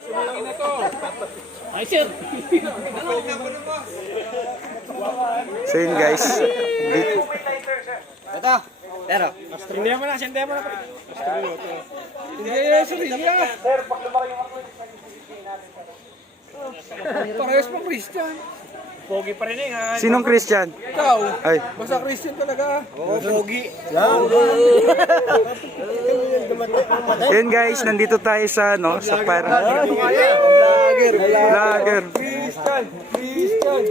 So yun guys. Ito. Pero. Hindi mo na, siyempre mo na. Parehas pang Christian. Pogi pa rin eh. Ha? Sinong Christian? Ikaw. Ay. Basta Christian talaga. Oo, pogi. Yun guys, nandito tayo sa ano, sa Vlogger. Christian. Christian.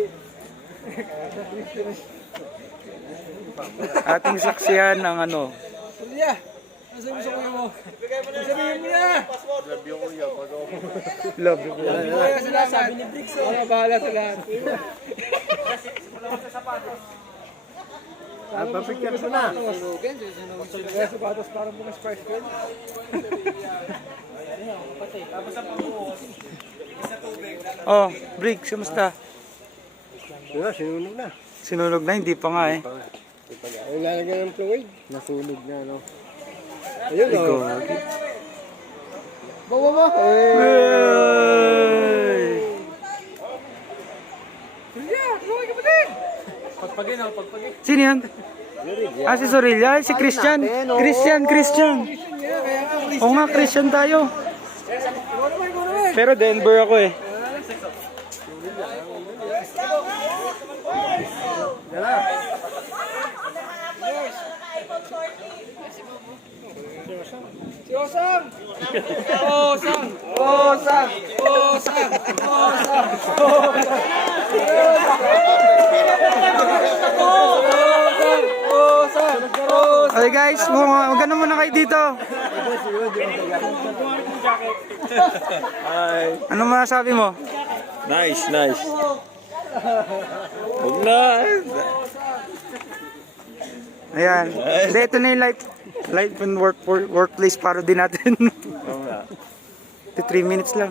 Ating saksiyan ng ano. Kuya. Nasa gusto ko mo? Sabihin mo na. Love you. Kuya sa lahat. Sabi ni Brix. Wala bahala sa lahat. Papicture ko na. Kaya sapatos parang mga Spice Girl. Oh, Briggs, kamusta? Wala, sinunog na. Sinunog na, hindi pa nga eh. Ay, lalagyan ng fluid. Nasunog na, no? Ayun, Ikaw. o. Bawa. Hey! Pagpagin ako, pagpagin. Sino yan? Ah, si Sorilla. Ay, si Christian. Christian. Oo nga, Christian tayo. Pero Denver ako eh. Si Osang! Osang! Osang! Osang! Osang! Okay guys, magano muna kayo dito. Ano masasabi mo? Nice. Huwag na. Ayan. Hindi, ito na yung life and workplace para din natin. Oo nga. 3 minutes lang.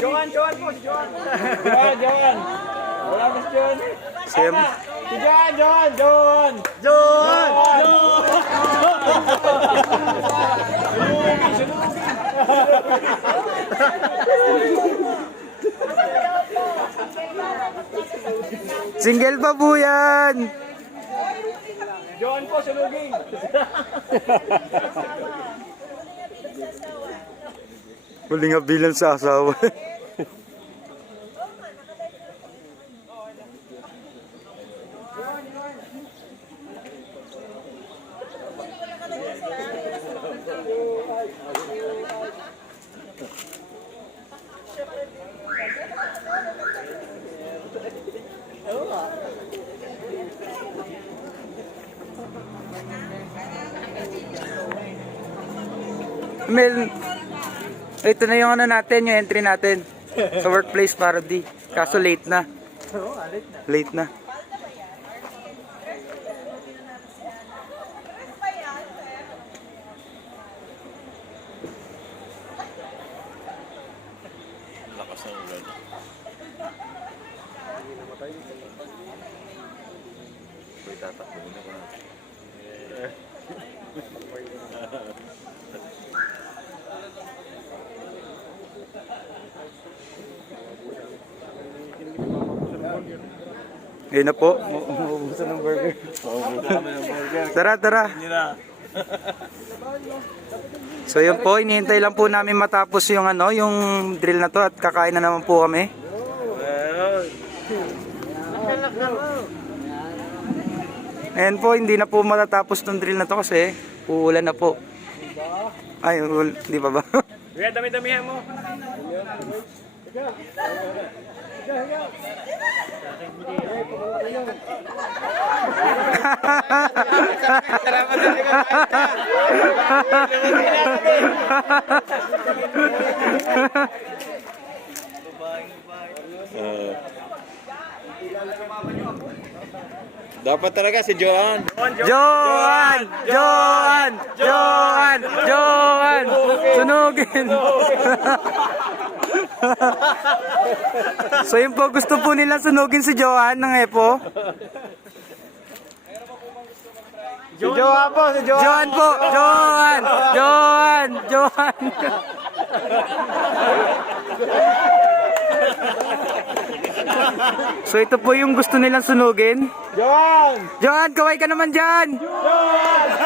Johan po, Johan. Johan. Wala mas Johan. Siyem. Si Johan. Single pa po yan. Johan po, sunugin. Huling bilang sa asawa. Mel, ito na yung ano natin, yung entry natin sa workplace parody. Kaso late na. Late na. Lakas ng ulan. May tatakbo na ba? Ayun na po, uubusan ng burger. Tara. So yun po, inihintay lang po namin matapos yung ano, yung drill na to at kakain na naman po kami. Ayan po, hindi na po matatapos tong drill na to kasi uulan na po. Ay, di ba ba? Kaya dami-damihan mo. Dapat talaga si Johan. Johan! Sunugin! So yun po, gusto po nila sunugin si Johan ng EPO. Si Johan po, si Johan. Johan po, Johan. Johan, Johan. So ito po yung gusto nilang sunugin. Johan! Johan, kaway ka naman dyan!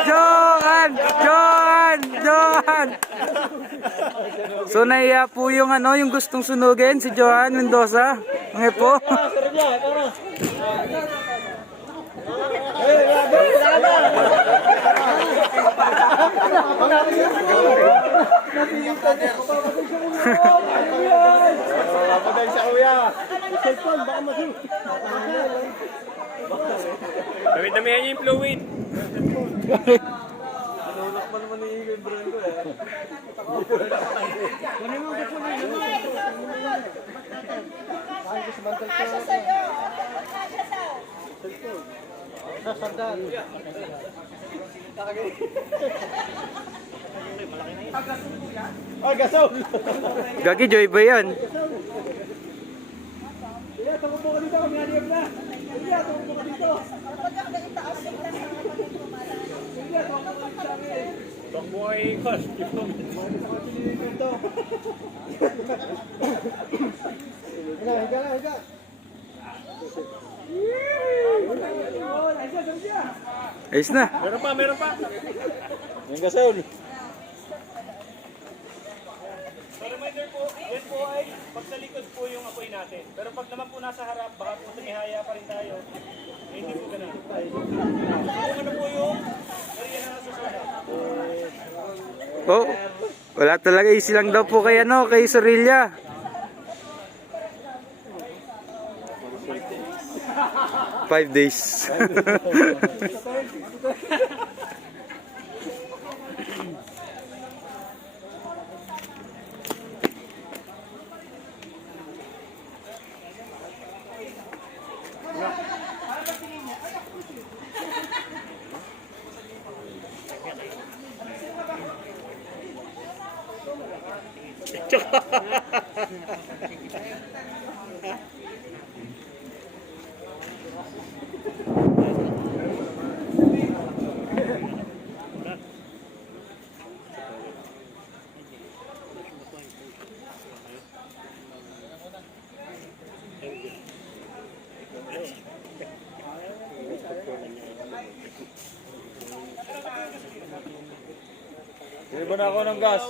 Johan! Johan! Johan! So naiya po yung yung gustong sunugin si Johan Mendoza. Ang po. Dami-damihan niyo yung fluid. Gagi, Joy ba yan? Buhay costume. Higa. Ayos na. Meron pa. Yung gasol. So reminder po, yan po ay pag sa likod po yung apoy natin. Pero pag naman po nasa harap, baka po tumihaya pa rin tayo. Eh, hindi po ganun. Kung ano po yung area na nasusunod. Oh, wala talaga, easy lang daw po kay kay Sorilla. 5 days. Bili ba na ako ng gas?